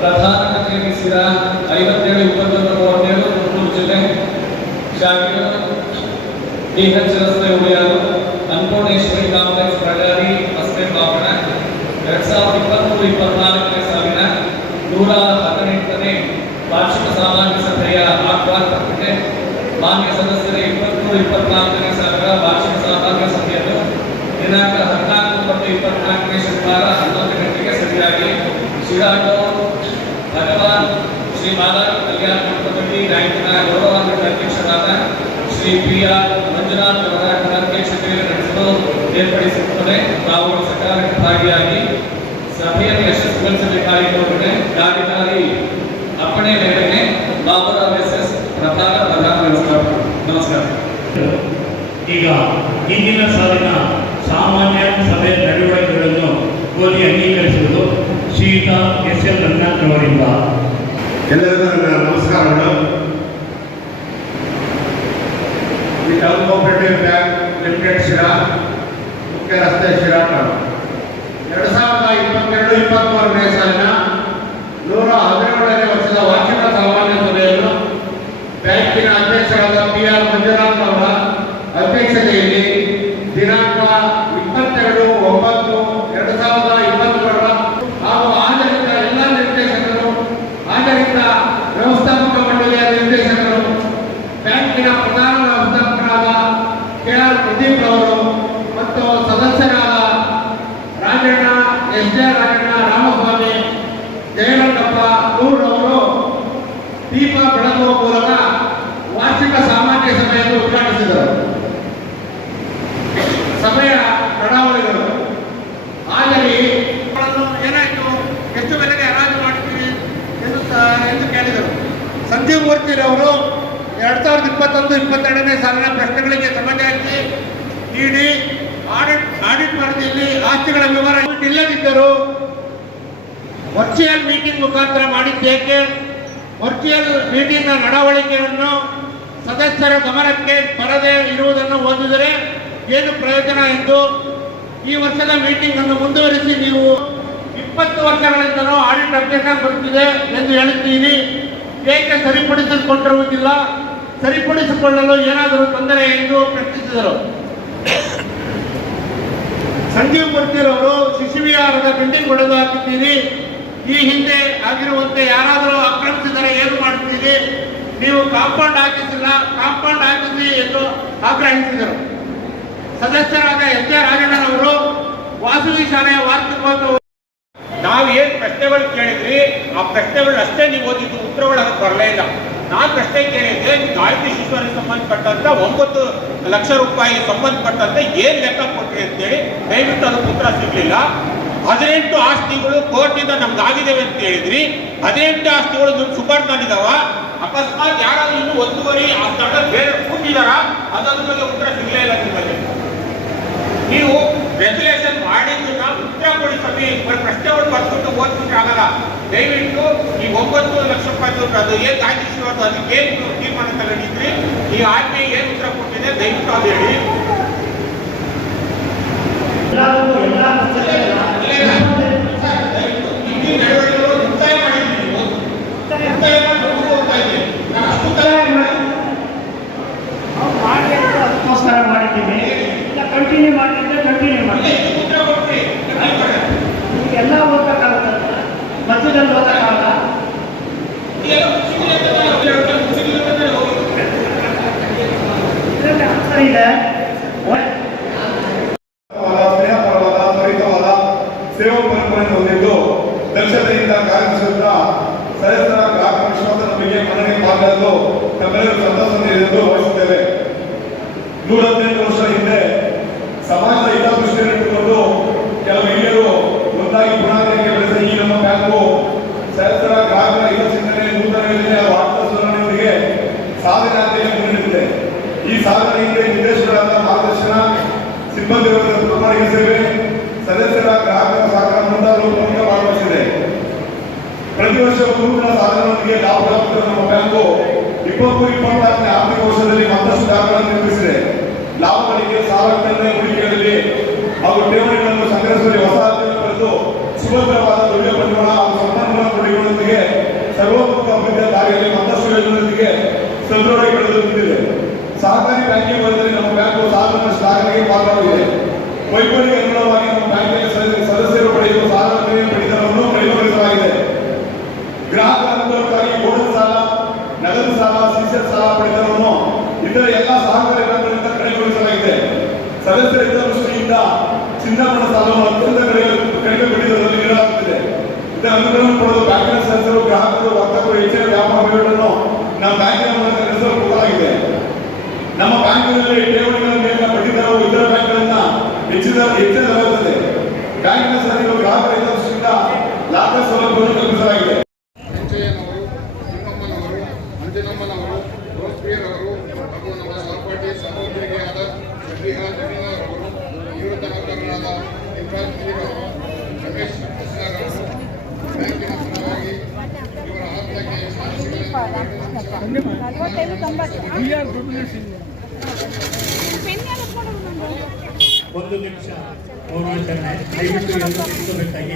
ಪ್ರಧಾನ ಕಚೇರಿ ಸಿರಾ 57-21 ತುಮಕೂರು ಜಿಲ್ಲೆ ಶಾಖೆ ಡಿಎಚ್ ರಸ್ತೆ ಉಳಿಯಾರು ಅನ್ನಪೂರ್ಣೇಶ್ವರಿ ಕಾಂಪ್ಲೆಕ್ಸ್ ಬಳ್ಳಾರಿ ರಸ್ತೆ ಬಾಪಣ 2023-24ನೇ ಸಾಲಿನ 118ನೇ ವಾರ್ಷಿಕ ಸಾಮಾನ್ಯ ಸಭೆಯ ಆಹ್ವಾನ ಪತ್ರಿಕೆ ಮಾನ್ಯ ಸದಸ್ಯರೇ 23-24ನೇ ಸಾಲಿನ ವಾರ್ಷಿಕ ಸಾಮಾನ್ಯ ಸಭೆಯನ್ನು ದಿನಾಂಕ 14/24ನೇ ಶನಿವಾರ 11 ಗಂಟೆಗೆ ಸರಿಯಾಗಿ ಶಿರಾಟೋ ಭಗವಾನ್ ಶ್ರೀ ಮಾಲಾಜಿ ಕಲ್ಯಾಣ ಮಂಟಪದಲ್ಲಿ ಬ್ಯಾಂಕಿನ ಗೌರವಾನ್ವಿತ ಅಧ್ಯಕ್ಷರಾದ ಶ್ರೀ ಪಿ.ಆರ್. ಮಂಜುನಾಥ್ ಅವರ ಅಧ್ಯಕ್ಷತೆಯಲ್ಲಿ ನಡೆಸಲು ಏರ್ಪಡಿಸಿರುತ್ತದೆ. ತಾವು ಸಕಾಲಕ್ಕೆ ಭಾಗಿಯಾಗಿ ಸಭೆಯನ್ನು ಯಶಸ್ವಿಗೊಳಿಸಬೇಕಾಗಿರುವುದಕ್ಕೆ ಕಾರ್ಯಕಾರಿ ಅಪ್ಪಣೆ ಮೇರೆಗೆ ಬಾಬುರಾವ್ ಎಸ್.ಎಸ್. ಪ್ರಧಾನ ನಮಸ್ಕಾರ. ಈಗ ಹಿಂದಿನ ಸಾಲಿನ ಸಾಮಾನ್ಯ ಸಭೆ ನಡವಳಿಕೆಗಳನ್ನು ಕೋರಿ ಅಂಗೀಕರಿಸುವುದು ಶ್ರೀಯುತ ಎಸ್.ಎಲ್. ರಂಗನಾಥ್ ಅವರಿಂದ. ಎಲ್ಲರಿಗೂ ನಮಸ್ಕಾರಗಳು. ಈ town cooperative bank limited Sira, ಮುಖ್ಯ ರಸ್ತೆ ಶಿರಾ ಟೌನ್ 2022-23ನೇ ಸಾಲಿನ 117ನೇ ವರ್ಷದ ವಾರ್ಷಿಕ ಸಾಮಾನ್ಯ ಸಭೆಯನ್ನು ಬ್ಯಾಂಕಿನ ಅಧ್ಯಕ್ಷರಾದ ಪಿ.ಆರ್. ಮಂಜುನಾಥ್ ಅವರ ಅಧ್ಯಕ್ಷತೆಯಲ್ಲಿ ದಿನಾಂಕ 22/9/2022 ಹಾಗೂ ಆಡಳಿತ ಎಲ್ಲ ನಿರ್ದೇಶಕರು, ಆಡಳಿತ ವ್ಯವಸ್ಥಾಪಕ ಮಂಡಳಿಯ ನಿರ್ದೇಶಕರು, ಬ್ಯಾಂಕಿನ ಪ್ರಧಾನ ವ್ಯವಸ್ಥಾಪಕರಾದ ಕೆ.ಆರ್. ಪ್ರದೀಪ್ ಅವರು ಮತ್ತು ಸದಸ್ಯರಾದ ರಾಜಣ್ಣ, ಎಸ್.ಜೆ. ರಾಜಣ್ಣ, ರಾಮಸ್ವಾಮಿ, ಜಯರಂಗಪ್ಪ ಅವರು ದೀಪ ಬೆಳಗುವ ಮೂಲಕ ವಾರ್ಷಿಕ ಸಾಮಾನ್ಯ ಸಭೆಯನ್ನು ಉದ್ಘಾಟಿಸಿದರು. ಸಭೆಯ ನಡಾವಳಿಗಳು ಹಾಜರಿ ಏನಾಯಿತು, ಎಷ್ಟು ಬೆಲೆಗೆ ಹರಾಜು ಮಾಡುತ್ತೀರಿ ಎಂದು ಕೇಳಿದರು. ಸಂಜೀವ್ ಮೂರ್ತಿರವರು 2021-22ನೇ ಸಾಲಿನ ಪ್ರಶ್ನೆಗಳಿಗೆ ಸಮಾಧಾನಿಸಿ ನೀಡಿ ಆಡಿಟ್ ವರದಿಯಲ್ಲಿ ಆಸ್ತಿಗಳ ವಿವರ ಇಲ್ಲದಿದ್ದರೂ ವರ್ಚುವಲ್ ಮೀಟಿಂಗ್ ಮುಖಾಂತರ ಮಾಡಿದ್ದೇಕೆ, ವರ್ಚುವಲ್ ಮೀಟಿಂಗ್ನ ನಡವಳಿಕೆಯನ್ನು ಸದಸ್ಯರ ಗಮನಕ್ಕೆ ಬರದೇ ಇರುವುದನ್ನು ಓದಿದರೆ ಏನು ಪ್ರಯೋಜನ ಎಂದು ಈ ವರ್ಷದ ಮೀಟಿಂಗ್ ಅನ್ನು ಮುಂದುವರಿಸಿ ನೀವು 20 ವರ್ಷಗಳಿಂದಲೂ ಆಡಿಟ್ ಅಬ್ಜೆಕ್ಷನ್ ಬರುತ್ತಿದೆ ಎಂದು ಹೇಳುತ್ತೀರಿ. ಏಕೆ ಸರಿಪಡಿಸಿಕೊಂಡಿರುವುದಿಲ್ಲ? ಸರಿಪಡಿಸಿಕೊಳ್ಳಲು ಏನಾದರೂ ತೊಂದರೆ ಎಂದು ಪ್ರಶ್ನಿಸಿದರು. ಸಂಜೀವ್ ಮೂರ್ತಿರವರು ಶಿಶುವಿಹಾರದ ಬಿಲ್ಡಿಂಗ್ ಹೊಡೆದು ಹಾಕಿದ್ದೀರಿ. ಈ ಹಿಂದೆ ಆಗಿರುವಂತೆ ಯಾರಾದರೂ ಆಕ್ರಮಿಸಿದರೆ ಏನು ಮಾಡುತ್ತೀರಿ? ನೀವು ಕಾಂಪೌಂಡ್ ಹಾಕಿಸಿಲ್ಲ, ಕಾಂಪೌಂಡ್ ಹಾಕಿಸಿ ಎಂದು ಆಗ್ರಹಿಸಿದರು. ಸದಸ್ಯರಾದ ಎಸ್.ಜೆ. ರಾಜಣ್ಣನವರು ವಾಸವಿ ಶಾಲೆಯ ವಾರ್ಷಿಕೋತ್ಸವ ನಾವು ಏನು ಪ್ರಶ್ನೆಗಳು ಕೇಳಿದ್ರಿ ಆ ಪ್ರಶ್ನೆಗಳು ಅಷ್ಟೇ ನೀವು ಓದಿದ್ದು, ಉತ್ತರಗಳು ಅದಕ್ಕೆ ಬರಲೇ ಇಲ್ಲ. ನಾನು ಪ್ರಶ್ನೆ ಕೇಳಿದ್ದೆ, ಗಾಯತ್ರಿ ಶಿಶುವಿಗೆ ಸಂಬಂಧಪಟ್ಟಂತ 9 ಲಕ್ಷ ರೂಪಾಯಿ ಸಂಬಂಧಪಟ್ಟಂತೆ ಏನ್ ಲೆಕ್ಕ ಕೊಟ್ರಿ ಅಂತೇಳಿ. ದಯವಿಟ್ಟು ಅದಕ್ಕೆ ಉತ್ತರ ಸಿಗ್ಲಿಲ್ಲ. 18 ಆಸ್ತಿಗಳು ಕೋರ್ಟಿಂದ ನಮ್ಗೆ ಆಗಿದ್ದೇವೆ ಅಂತ ಹೇಳಿದ್ರಿ. 18 ಆಸ್ತಿಗಳು ನಿಮ್ಗೆ ಸುಪರ್ದಲ್ಲಿದ್ದಾವ. ಅಕಸ್ಮಾತ್ ಯಾರಾದ್ರೂ ಇನ್ನು 1.5 ಆ ಸ್ಥಳ ಬೇರೆ ಕೂತಿದಾರ, ಅದರ ಬಗ್ಗೆ ಉತ್ತರ ಸಿಗ್ಲೇ ಇಲ್ಲ ನಿಮ್ಮಲ್ಲಿ. ನೀವು ರೆಗ್ಯುಲೇಷನ್ ಮಾಡಿದ್ದನ್ನ ಉತ್ತರ ಕೊಡಿಸಲಿ. ಪ್ರಶ್ನೆಗಳು ಬರ್ಕೊಂಡು ಓದ್ಬಿಟ್ರೆ ಆಗಲ್ಲ. ದಯವಿಟ್ಟು ಈ 9 ಲಕ್ಷ ರೂಪಾಯಿ ಅದು ಏನ್ ಕಾಯ್ದಿಸಿರೋದು, ಅದಕ್ಕೆ ಏನು ತೀರ್ಮಾನ ತಗೊಂಡಿದ್ರಿ, ಈ ಆಜ್ಞೆ ಏನು ಉತ್ತರ ಕೊಟ್ಟಿದೆ, ದಯವಿಟ್ಟು ಅದು ಹೇಳಿ. ಮುಕ್ತಾಯ ಮಾಡಿದ್ರಿ ನೀವು, ಮುಕ್ತಾಯ ಹೋಗ್ತಾ ಇದ್ದೀವಿ. ನಾನು ಅಷ್ಟು ಅದಕ್ಕೋಸ್ಕರ ಮಾಡಿದ್ದೀವಿ. ಕಂಟಿನ್ಯೂ ಮಾಡಿದ್ರೆ ಕಂಟಿನ್ಯೂ ಮಾಡಿ. ಎಲ್ಲ ಓದಕ್ಕಾಗಲ್ಲ, ಮಧ್ಯದಲ್ಲಿ ಓದಕ್ಕಾಗಲ್ಲ. ಇದೆ ಸೇವಾ ಪರಂಪರೆಯನ್ನು ಹೊಂದಿದ್ದು ದಕ್ಷತೆಯಿಂದ ಕಾರ್ಯನಿರ್ವಹಿಸಿದ ಸದಸ್ಯರ ಗ್ರಾಹಕ ವಿಶ್ವಾಸ ನಮಗೆ ಮನ್ನಣೆ ಮಾಡಲು ನಮ್ಮೆಲ್ಲರೂ ಸಂತೋಷ ನೀಡಲು ಬಯಸುತ್ತೇವೆ. 118 ವರ್ಷ ಹಿಂದೆ ಸಮಾಜದ ಹಿತದೃಷ್ಟಿಯನ್ನು ಇಟ್ಟುಕೊಂಡು ಕೆಲವು ಹಿರಿಯರು ಒಂದಾಗಿ ಗುಣಾತ್ಮಕ ಬೆಳೆದ ಈ ನಮ್ಮ ಬ್ಯಾಂಕು ಸದಸ್ಯರ ಗ್ರಾಹಕರ ಹಿತಚಿಂತನೆ, ನೂತನ ಯೋಜನೆ ಹಾಗೂ ಆರ್ಥಿಕ ಸುಧಾರಣೆಯೊಂದಿಗೆ ಸಾಧನೆಯಾಗಿ ಮುನ್ನಡೆದಿದೆ. ಈ ಸಾಧನೆಯಿಂದ ನಿರ್ದೇಶಕರಾದ ಮಾರ್ಗದರ್ಶನ, ಸಿಬ್ಬಂದಿ ವರ್ಗದ ಪ್ರಾಮಾಣಿಕ ಸೇವೆ, ಸದಸ್ಯರ ಗ್ರಾಹಕ ಮಂದಿಗೆ ಲಾಭ ನಮ್ಮ ಬ್ಯಾಂಕು 23-24ನೇ ಆರ್ಥಿಕ ವರ್ಷದಲ್ಲಿ ಮತ್ತಷ್ಟು ಜಾಗಗಳನ್ನು ನಿರ್ಮಿಸಿದೆ. ಲಾಭಗಳಿಗೆ ಸಾಲ ವಿತರಣೆ ಹೂಡಿಕೆಯಲ್ಲಿ ಹಾಗೂ ಠೇವಣಿಗಳನ್ನು ಸಂಗ್ರಹಿಸುವಲ್ಲಿ ಹೊಸ ಅಧ್ಯಯನ ಬರೆದು ಸುಭದ್ರವಾದ ದುಡಿಮೆ ಬಂಡವಾಳ ಹಾಗೂ ಸಂಪನ್ಮೂಲ ಕೊಡುಗೆಗಳೊಂದಿಗೆ ಸರ್ವತೋಮುಖ ಅಭಿವೃದ್ಧಿಯ ದಾರಿಯಲ್ಲಿ ಮತ್ತಷ್ಟು ಯೋಜನೆಯೊಂದಿಗೆ ಸದೃಢವಾಗಿ ಬೆಳೆದು ನಿಂತಿದೆ. ಸಹಕಾರಿ ಬ್ಯಾಂಕಿಂಗ್ ವಲಯದಲ್ಲಿ ನಮ್ಮ ಬ್ಯಾಂಕು ಸಾಲದ ಶ್ಲಾಘನೆಗೆ ಪಾತ್ರವಾಗಿದೆ. ವೈಫಲ್ಯಕ್ಕೆ ಅನುಗುಣವಾಗಿ ನಮ್ಮ ಬ್ಯಾಂಕಿನ ಸದಸ್ಯರು ಪಡೆಯುವ ಸಾಲ ಪಡಿತರವನ್ನು ಕಡಿಮೆಗೊಳಿಸಲಾಗಿದೆ. ಗ್ರಾಹಕರ ಅನುಕೂಲಕ್ಕಾಗಿ ಗೋಲ್ಡ್ ಸಾಲ, ನಗದು ಸಾಲ, ಸಿಸಿಎಲ್ ಸಾಲ ಪಡಿತರವನ್ನು ಇತರ ಎಲ್ಲ ಸಹಕಾರಿ ಬ್ಯಾಂಕ್ಗಳಿಂದ ಕಡಿಮೆಗೊಳಿಸಲಾಗಿದೆ. ಸದಸ್ಯರ ಹಿತದೃಷ್ಟಿಯಿಂದ ಚಿನ್ನಾಭರಣ ಸಾಲವನ್ನು ಅತ್ಯಂತ ಕಡಿಮೆ ಬಡ್ಡಿದರದಲ್ಲಿ ನೀಡಲಾಗುತ್ತಿದೆ. ಇದರ ಅನುದಾನ ಪಡೆದು ಬ್ಯಾಂಕಿನ ಸದಸ್ಯರು, ಗ್ರಾಹಕರು, ವರ್ತಕರು ಹೆಚ್ಚಿನ ವ್ಯಾಪಾರ ವಹಿವಾಟನ್ನು ನಮ್ಮ ಬ್ಯಾಂಕಿನ ಮೂಲಕ ನಡೆಸಲು ಕೊಡಲಾಗಿದೆ. ನಮ್ಮ ಬ್ಯಾಂಕಿನಲ್ಲಿ ಠೇವಣಿಗಳ ಮೇಲಿನ ಬಡ್ಡಿದರವು ಇತರ ಬ್ಯಾಂಕ್ಗಳಿಂದ ಹೆಚ್ಚಿನದಾಗುತ್ತದೆ. ಬ್ಯಾಂಕಿನ ಸದಸ್ಯರು ಗ್ರಾಹಕರ ಹಿತದೃಷ್ಟಿಯಿಂದ ಲಾಕರ್ ಸೌಲಭ್ಯವನ್ನು ಕಲ್ಪಿಸಲಾಗಿದೆ. ವೆಂಕಯ್ಯನವರು, ತಿಮ್ಮಮ್ಮನವರು, ಅಂಜನಮ್ಮನವರು, ರೋಸ್ಪ್ರಿಯರವರು ಹಾಗೂ ನಮ್ಮ ಸಹಪಾಠಿ ಸಹೋದ್ಯೋಗಿಯಾದ ಶಬೀಹಾ ಜಮೀನರವರು, ನಿವೃತ್ತ ನೌಕರರಾದ ಇಬ್ರಾಹಿಂ ಅವರು, ರಮೇಶ್ ಕೃಷ್ಣರವರು ಬ್ಯಾಂಕಿನ ಪರವಾಗಿ ಇವರ ಆತ್ಮಕ್ಕೆ ಒಂದು ನಿಮಿಷ ಮೌನಾಚರಣೆ ದಯವಿಟ್ಟು ಎಲ್ಲರೂ ನಿಂತುಬೇಕಾಗಿ